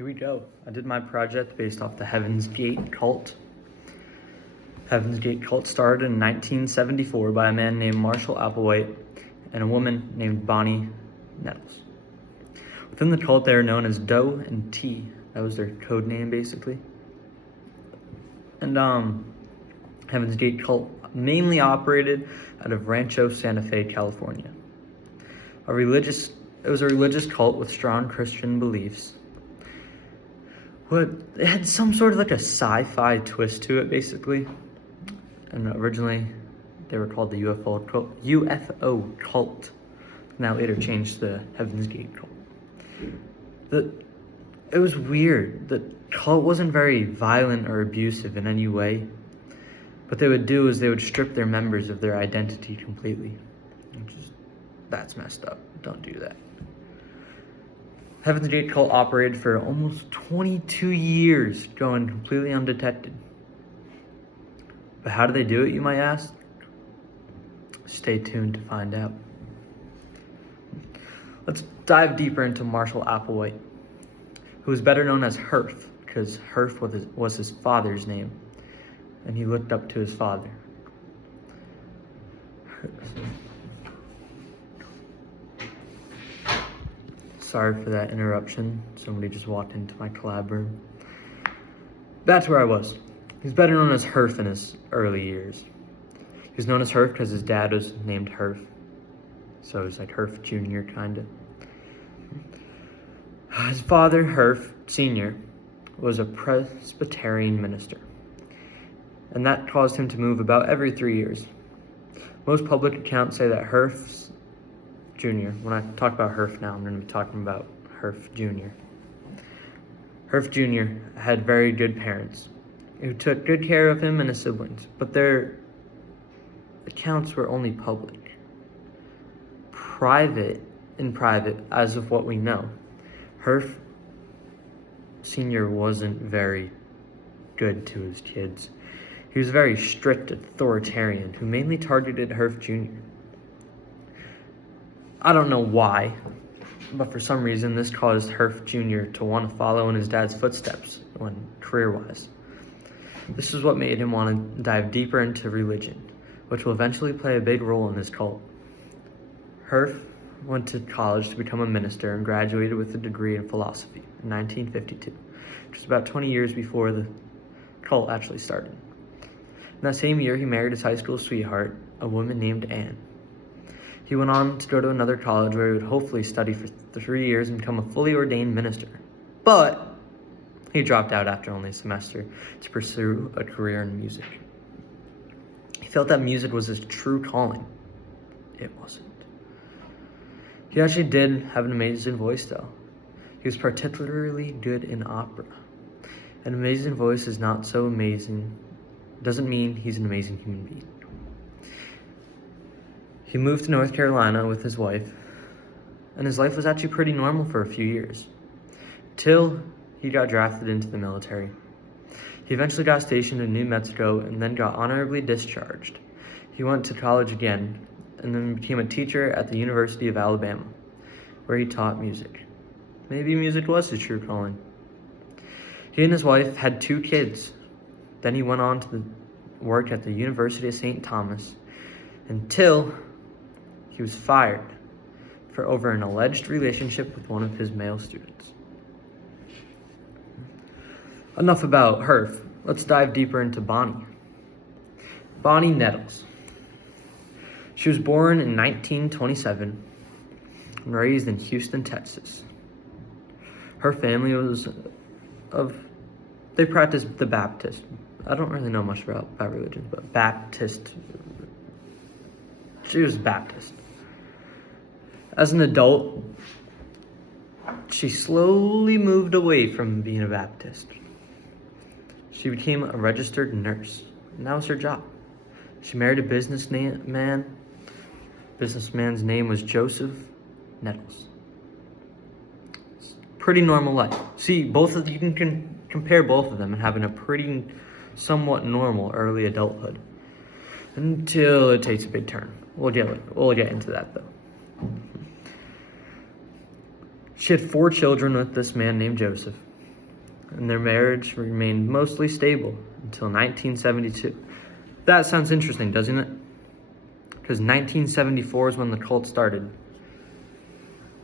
Here we go. I did my project based off the Heaven's Gate cult. Heaven's Gate cult started in 1974 by a man named Marshall Applewhite and a woman named Bonnie Nettles. Within the cult, they are known as Doe and T. That was their code name, basically. And Heaven's Gate cult mainly operated out of Rancho Santa Fe, California. It was a religious cult with strong Christian beliefs. It had some sort of like a sci-fi twist to it, basically. And originally, they were called the UFO cult. Now later changed to the Heaven's Gate cult. It was weird. The cult wasn't very violent or abusive in any way. What they would do is they would strip their members of their identity completely. That's messed up. Don't do that. Heaven's Gate cult operated for almost 22 years, going completely undetected. But how do they do it, you might ask? Stay tuned to find out. Let's dive deeper into Marshall Applewhite, who was better known as Herf, because Herf was his father's name, and he looked up to his father. Sorry for that interruption. Somebody just walked into my collab room. That's where I was. He's better known as Herf in his early years. He was known as Herf because his dad was named Herf. So it was like Herf Jr. kind of. His father, Herf Sr., was a Presbyterian minister. And that caused him to move about every 3 years. Most public accounts say that Herf Jr., when I talk about Herf now, I'm going to be talking about Herf Jr. Herf Jr. had very good parents who took good care of him and his siblings, but their accounts were only public. In private, as of what we know, Herf Sr. wasn't very good to his kids. He was a very strict authoritarian who mainly targeted Herf Jr. I don't know why, but for some reason this caused Herf Jr. to want to follow in his dad's footsteps career-wise. This is what made him want to dive deeper into religion, which will eventually play a big role in his cult. Herf went to college to become a minister and graduated with a degree in philosophy in 1952, which was about 20 years before the cult actually started. In that same year, he married his high school sweetheart, a woman named Anne. He went on to go to another college where he would hopefully study for 3 years and become a fully ordained minister. But he dropped out after only a semester to pursue a career in music. He felt that music was his true calling. It wasn't. He actually did have an amazing voice, though. He was particularly good in opera. An amazing voice is not so amazing. Doesn't mean he's an amazing human being. He moved to North Carolina with his wife, and his life was actually pretty normal for a few years, till he got drafted into the military. He eventually got stationed in New Mexico and then got honorably discharged. He went to college again and then became a teacher at the University of Alabama, where he taught music. Maybe music was his true calling. He and his wife had 2 kids. Then he went on to work at the University of St. Thomas until he was fired for over an alleged relationship with one of his male students. Enough about Herf. Let's dive deeper into Bonnie. Bonnie Nettles. She was born in 1927 and raised in Houston, Texas. Her family they practiced the Baptist. I don't really know much about religion, but Baptist. She was Baptist. As an adult, she slowly moved away from being a Baptist. She became a registered nurse, and that was her job. She married a businessman. Businessman's name was Joseph Nettles. Pretty normal life. See, you can compare both of them and having a pretty somewhat normal early adulthood until it takes a big turn. We'll get into that though. She had 4 children with this man named Joseph. and their marriage remained mostly stable until 1972. That sounds interesting, doesn't it? Because 1974 is when the cult started,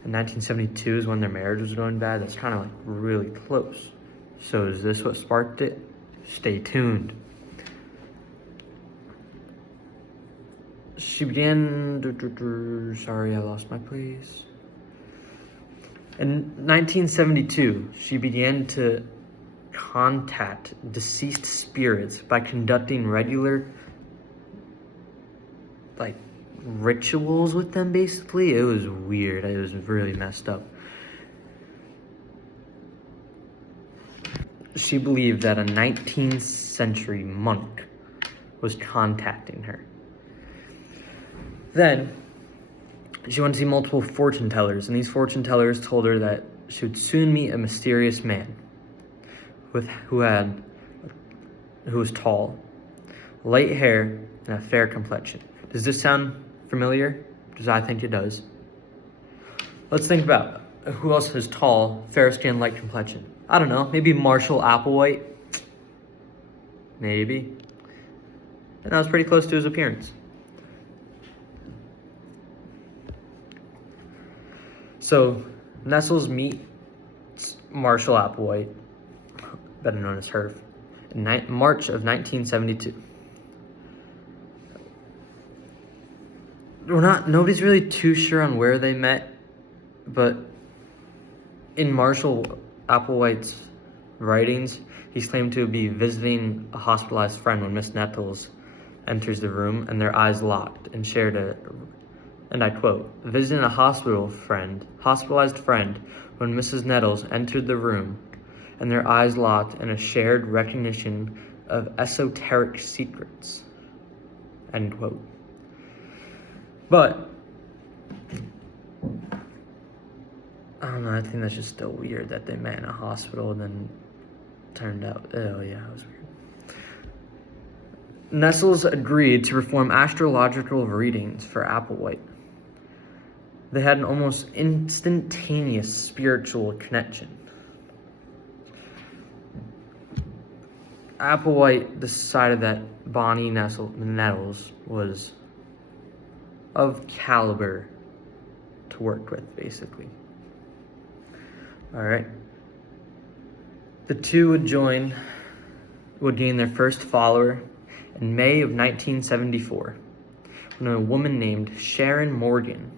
and 1972 is when their marriage was going bad. That's kind of like really close. So is this what sparked it? Stay tuned. She began, sorry, I lost my place. In 1972, she began to contact deceased spirits by conducting regular, rituals with them, basically. It was weird. It was really messed up. She believed that a 19th century monk was contacting her. Then, she went to see multiple fortune tellers, and these fortune tellers told her that she would soon meet a mysterious man who was tall, light hair, and a fair complexion. Does this sound familiar? Because I think it does. Let's think about who else is tall, fair skin, light complexion. I don't know, maybe Marshall Applewhite? Maybe. And that was pretty close to his appearance. So, Nestles meets Marshall Applewhite, better known as Herf, in March of 1972. Nobody's really too sure on where they met, but in Marshall Applewhite's writings, he's claimed to be visiting a hospitalized friend when Miss Nettles enters the room, and their eyes locked, and shared and I quote, visiting a hospitalized friend when Mrs. Nettles entered the room, and their eyes locked in a shared recognition of esoteric secrets, end quote. But I don't know, I think that's just still weird that they met in a hospital and then turned out, oh yeah, it was weird. Nestles agreed to perform astrological readings for Applewhite. They had an almost instantaneous spiritual connection. Applewhite decided that Bonnie Nettles was of caliber to work with, basically. Alright. The two would gain their first follower in May of 1974, when a woman named Sharon Morgan,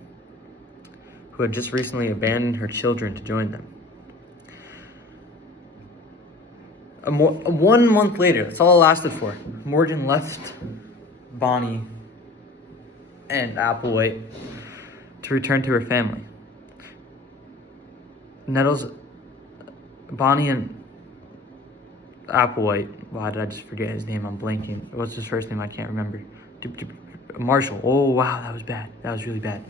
who had just recently abandoned her children to join them. 1 month later, that's all it lasted for, Morgan left Bonnie and Applewhite to return to her family. Bonnie and Applewhite, why did I just forget his name? I'm blanking. What's his first name? I can't remember. Marshall. Oh, wow, that was bad. That was really bad.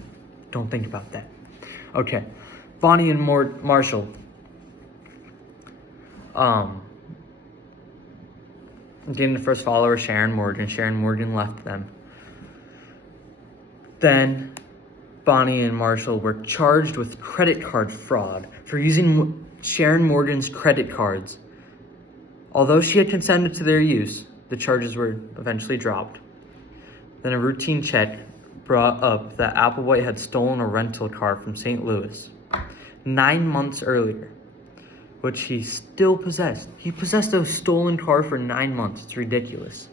Don't think about that. Okay. Bonnie and Marshall. Getting the first follower, Sharon Morgan. Sharon Morgan left them. Then Bonnie and Marshall were charged with credit card fraud for using Sharon Morgan's credit cards. Although she had consented to their use, the charges were eventually dropped. Then a routine check brought up that Applewhite had stolen a rental car from St. Louis 9 months earlier, which he still possessed. He possessed a stolen car for 9 months. It's ridiculous.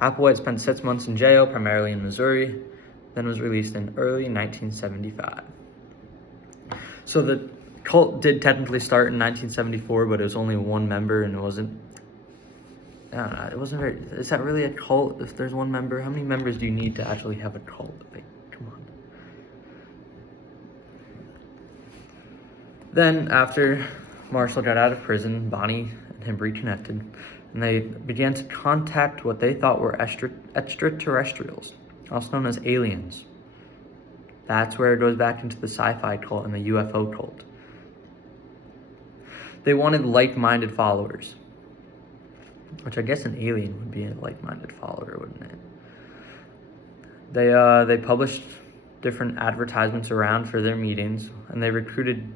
Applewhite spent 6 months in jail, primarily in Missouri, then was released in early 1975. So the cult did technically start in 1974, but it was only one member, and it wasn't very, is that really a cult if there's one member? How many members do you need to actually have a cult? Come on. Then, after Marshall got out of prison, Bonnie and him reconnected, and they began to contact what they thought were extraterrestrials, also known as aliens. That's where it goes back into the sci-fi cult and the UFO cult. They wanted like-minded followers, which I guess an alien would be a like-minded follower, wouldn't it? They published different advertisements around for their meetings, and they recruited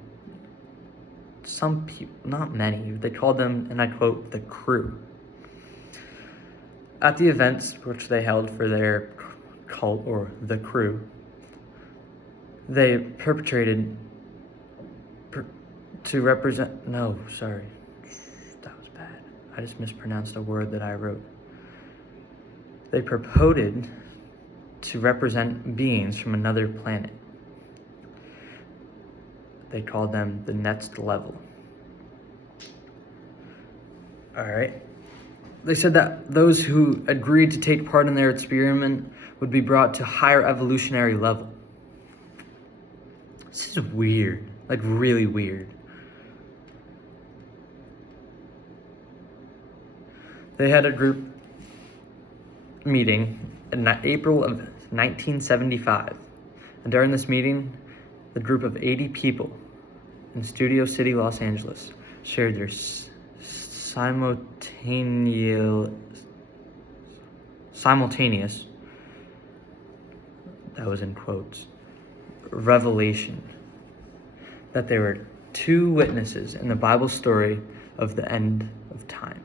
some people, not many, they called them, and I quote, the crew. At the events which they held for their cult, or the crew, they perpetrated to represent, no, sorry, that was bad. I just mispronounced a word that I wrote. They purported to represent beings from another planet. They called them the next level. All right. They said that those who agreed to take part in their experiment would be brought to higher evolutionary level. This is weird, like really weird. They had a group meeting in April of 1975. And during this meeting, the group of 80 people in Studio City, Los Angeles, shared their simultaneous, that was in quotes, revelation that there were two witnesses in the Bible story of the end of time.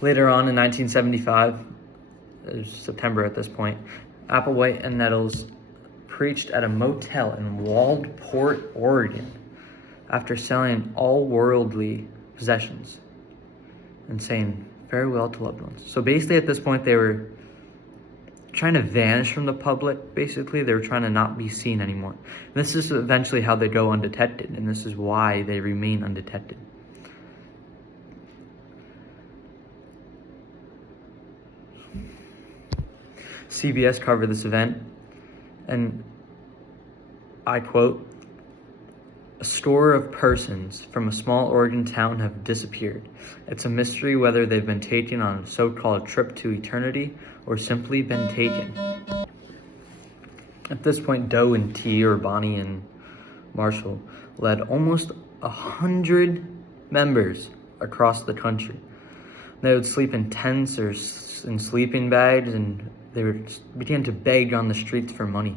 Later on in 1975, it was September at this point, Applewhite and Nettles preached at a motel in Waldport, Oregon, after selling all worldly possessions and saying farewell to loved ones. So basically at this point, they were trying to vanish from the public, basically. They were trying to not be seen anymore. And this is eventually how they go undetected, and this is why they remain undetected. CBS covered this event, and I quote, "A score of persons from a small Oregon town have disappeared. It's a mystery whether they've been taken on a so-called trip to eternity or simply been taken." At this point, Doe and T, or Bonnie and Marshall, led almost 100 members across the country. They would sleep in tents or in sleeping bags, and they began to beg on the streets for money.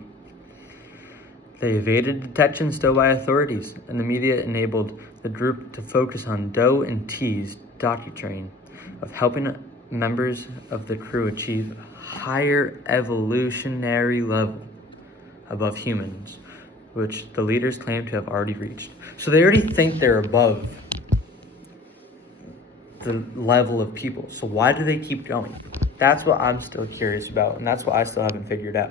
They evaded detection still by authorities, and the media enabled the group to focus on Doe and T's docutrain of helping members of the crew achieve a higher evolutionary level above humans, which the leaders claim to have already reached. So they already think they're above the level of people. So why do they keep going? That's what I'm still curious about, and that's what I still haven't figured out.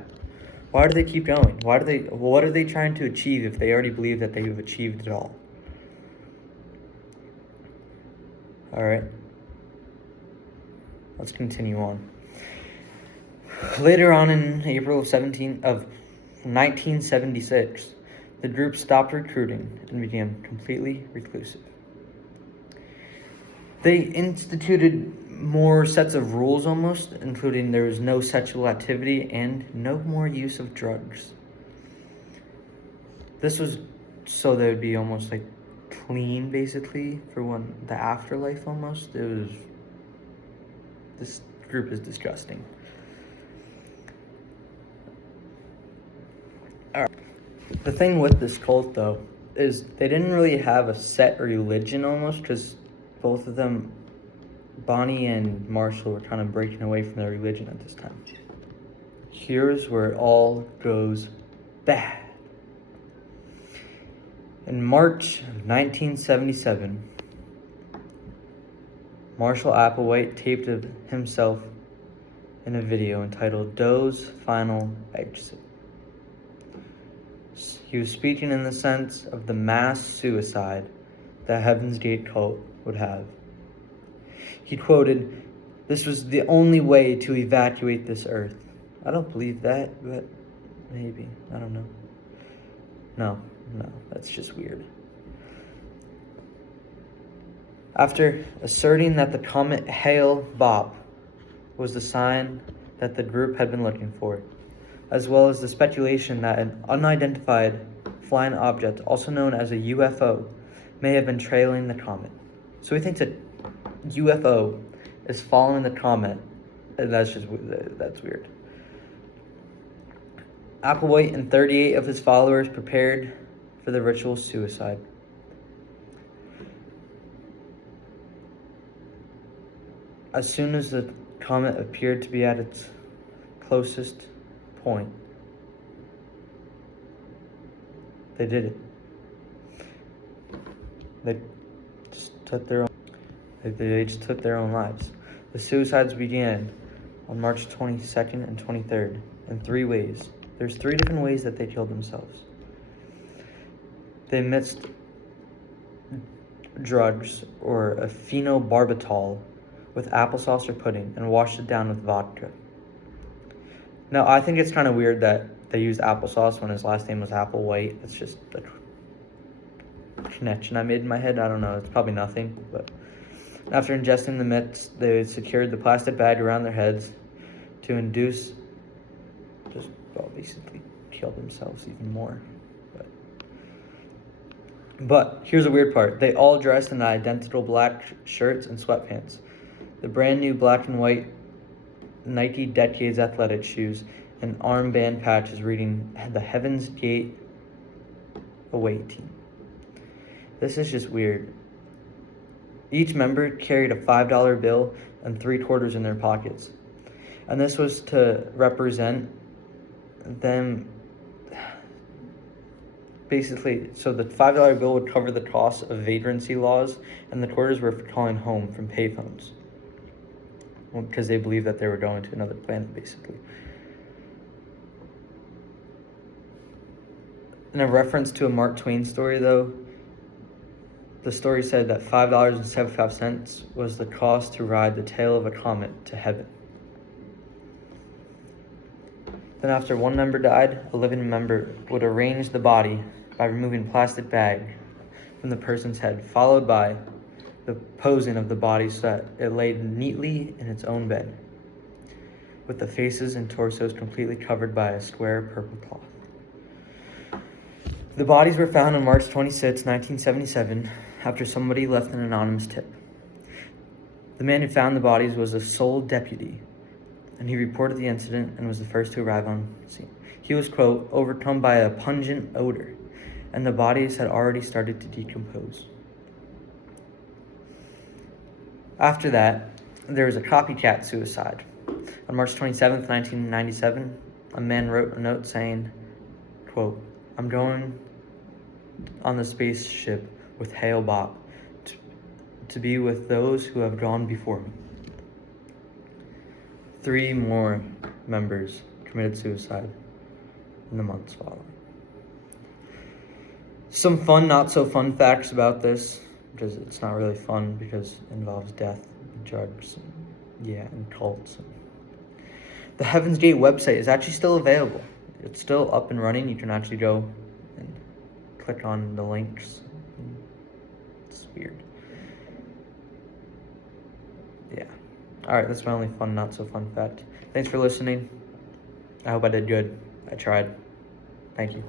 Why do they keep going? What are they trying to achieve if they already believe that they've achieved it all? All right. Let's continue on. Later on in April of 1976, the group stopped recruiting and became completely reclusive. They instituted more sets of rules almost, including there was no sexual activity and no more use of drugs. This was so they would be almost like clean, basically, for when the afterlife almost. This group is disgusting. All right. The thing with this cult, though, is they didn't really have a set religion almost, because both of them, Bonnie and Marshall, were kind of breaking away from their religion at this time. Here's where it all goes bad. In March of 1977, Marshall Applewhite taped of himself in a video entitled Doe's Final Exit. He was speaking in the sense of the mass suicide that Heaven's Gate cult would have. He quoted, "This was the only way to evacuate this earth." I don't believe that, but maybe. I don't know. No, that's just weird. After asserting that the comet Hale-Bopp was the sign that the group had been looking for, as well as the speculation that an unidentified flying object, also known as a UFO, may have been trailing the comet. So he thinks a UFO is following the comet, and that's weird. Applewhite and 38 of his followers prepared for the ritual suicide. As soon as the comet appeared to be at its closest point, they did it. They just took their own lives. The suicides began on March 22nd and 23rd in 3 ways. There's 3 different ways that they killed themselves. They mixed drugs or a phenobarbital with applesauce or pudding and washed it down with vodka. Now, I think it's kind of weird that they used applesauce when his last name was Applewhite. It's just a connection I made in my head. I don't know. It's probably nothing. But after ingesting the mix, they secured the plastic bag around their heads to induce, basically kill themselves even more. But here's the weird part. They all dressed in identical black shirts and sweatpants. The brand new black and white Nike Decades athletic shoes and armband patches reading the Heaven's Gate away team. This is just weird. Each member carried a $5 bill and 3 quarters in their pockets. And this was to represent them. Basically, so the $5 bill would cover the cost of vagrancy laws, and the quarters were for calling home from payphones. Because they believed that they were going to another planet, basically. In a reference to a Mark Twain story, though, the story said that $5.75 was the cost to ride the tail of a comet to heaven. Then after one member died, a living member would arrange the body by removing a plastic bag from the person's head, followed by the posing of the body so that it laid neatly in its own bed, with the faces and torsos completely covered by a square purple cloth. The bodies were found on March 26, 1977, after somebody left an anonymous tip. The man who found the bodies was a sole deputy, and he reported the incident and was the first to arrive on scene. He was, quote, overcome by a pungent odor, and the bodies had already started to decompose. After that, there was a copycat suicide. On March 27, 1997, a man wrote a note saying, quote, I'm going on the spaceship with Hale-Bopp to be with those who have gone before me. 3 more members committed suicide in the months following. Some fun, not so fun facts about this, because it's not really fun because it involves death, and drugs, and cults. The Heaven's Gate website is actually still available. It's still up and running. You can actually go and click on the links. It's weird. Yeah. Alright, that's my only fun, not so fun fact. Thanks for listening. I hope I did good. I tried. Thank you.